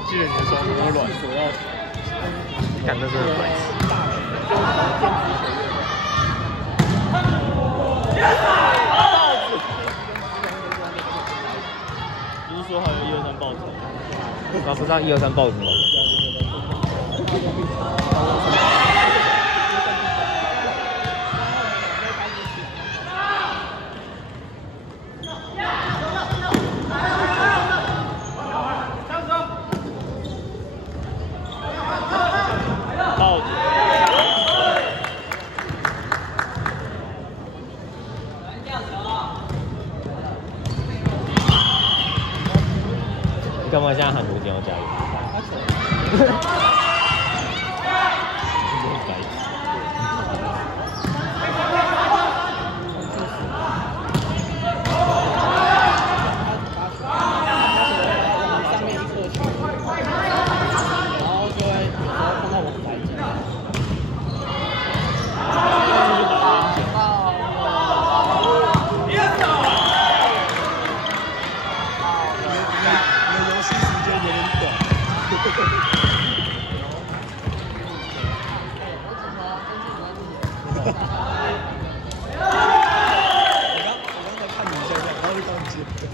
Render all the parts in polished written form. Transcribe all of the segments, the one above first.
巨人的手多软，感觉真的白痴。不是说还有1、2、3报仇？我不知道1、2、3报什么。干嘛现在喊卢景要加油？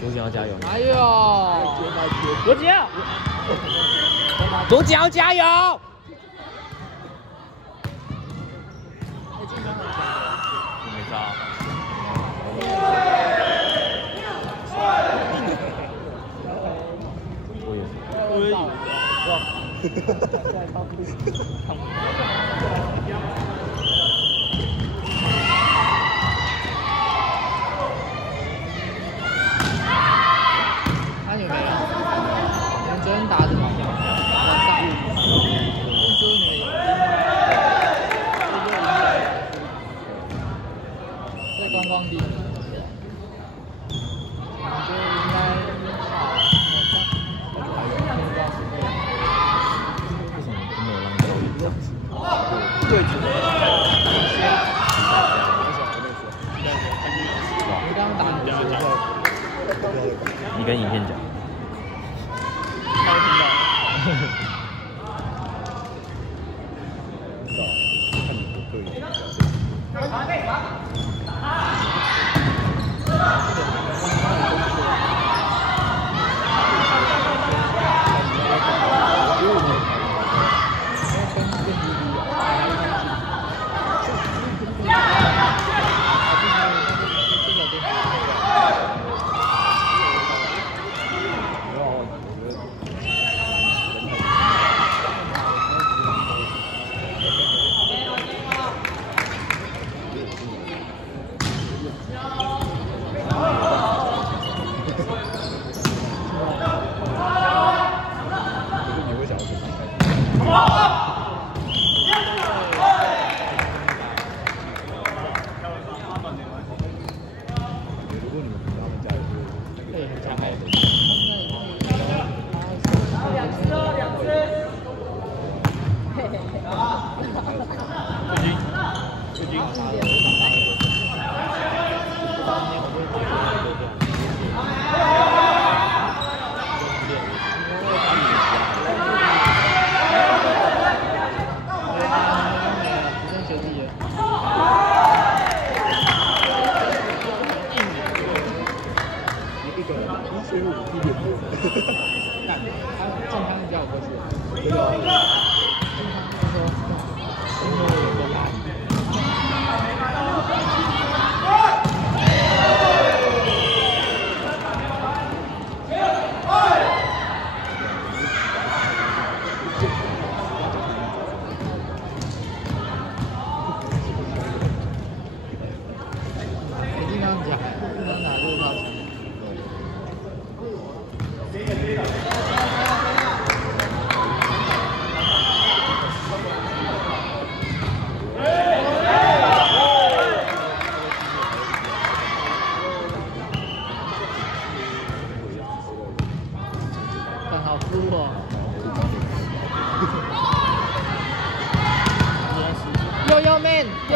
卢景要加油！哎呦，罗杰，卢景要加油！没差。我也是。我也他有没有？你们昨天打什么？晚上。认输你们在观光地。我觉得应该为什么都没有让教练这样子？位置。你刚刚打你的时候，你跟影片讲。他会听到。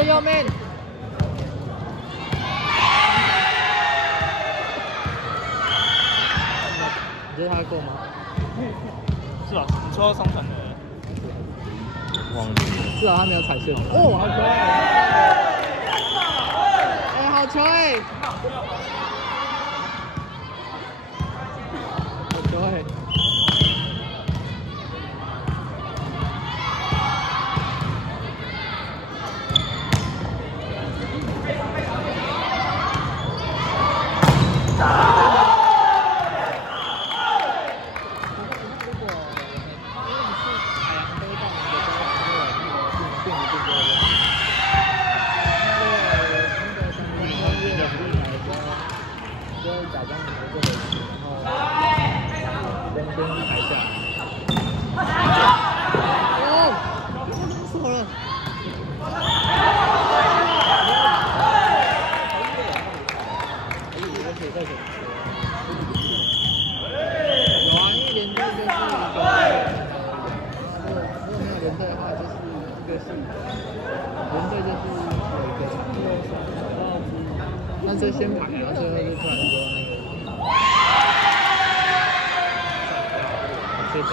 Yo man， 你觉得他会过吗？是是吧？你说上传的，忘记了。至少他没有踩线。哦，好球！哎，好球哎！好球哎！但是先排，然后最后就突然说那个，谢谢。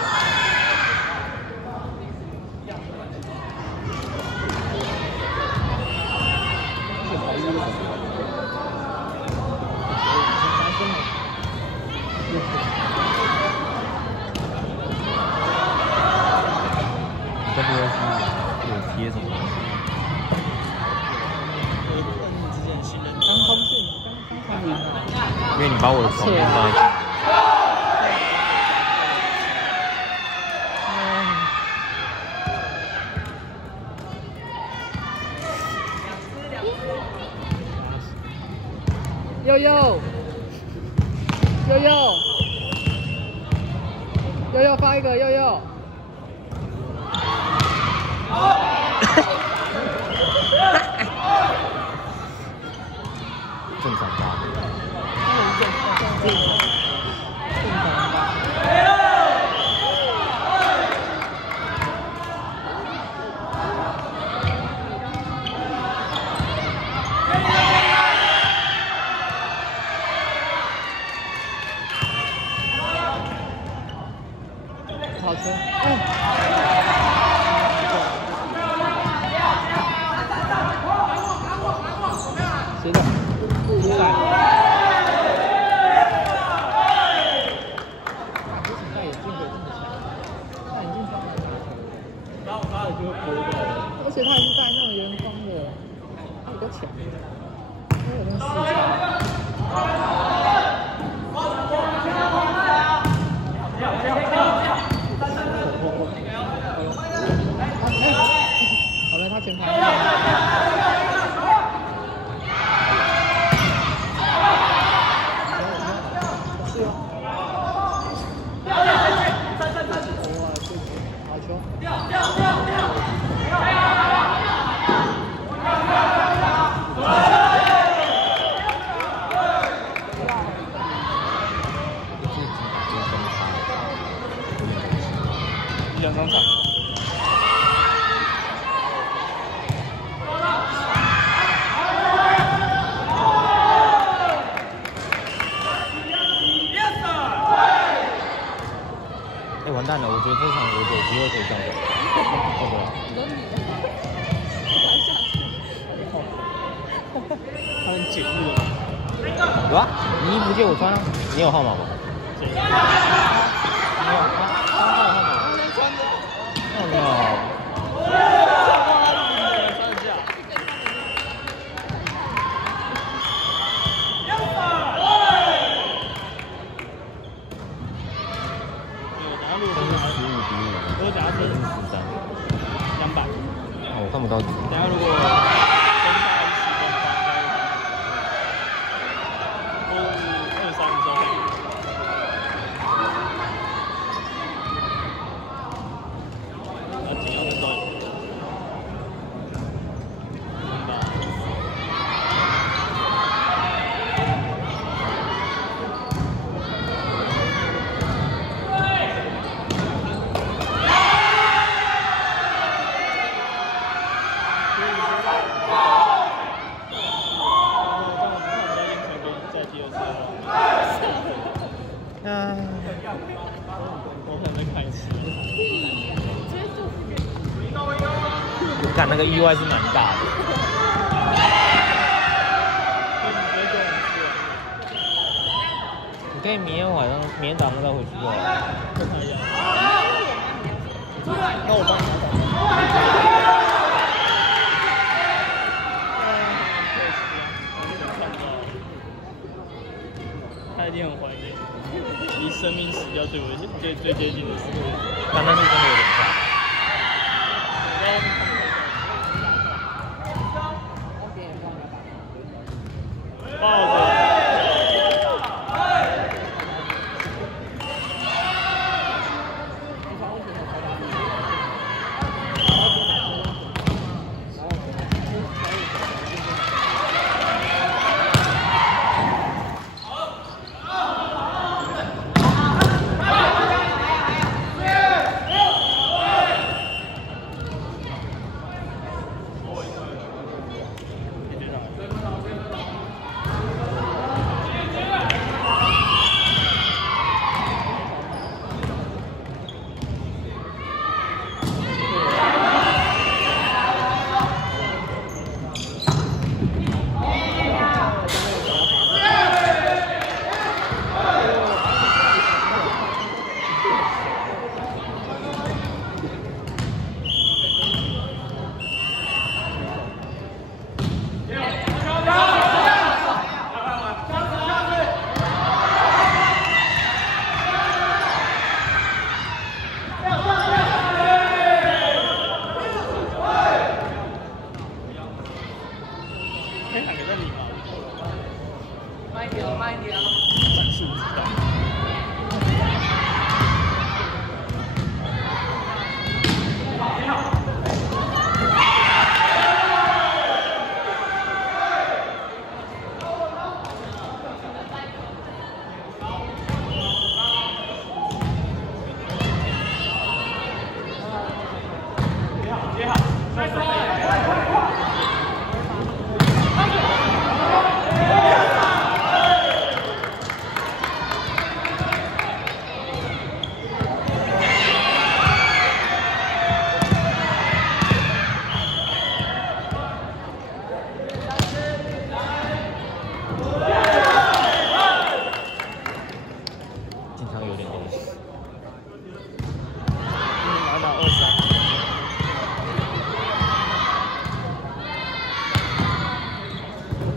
这不会是有贴什么东西？刚通讯，刚传赢了。因为你把我的床垫放在这里。悠悠，悠悠，悠悠发一个悠悠。正常吧。好车，谁的？比赛。比赛眼镜可以这么强，他眼镜装的大球，他也就会播的，而且他还是带那种原装的，他比较强，他有那个视角。好了，他前排。是哦。哇，好球！2张场。完蛋了！我觉得这场我有机会可以上的。好的。他很简陋。有啊，你衣服借我穿啊。你有号码吗？没有。他能穿的。哦，没有。我假设是13，200。哦，我看不到字。等下如果分大10分的话，都是23周。要紧要分钟。看那个意外是蛮大的。你可以明天晚上、明天早上再回去就好了。那我帮你拿他一定很怀念，离生命死掉最接近的时候。但那是真的有点大。抱着。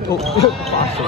哦，发水。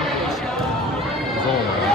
分不行。你说我们吗？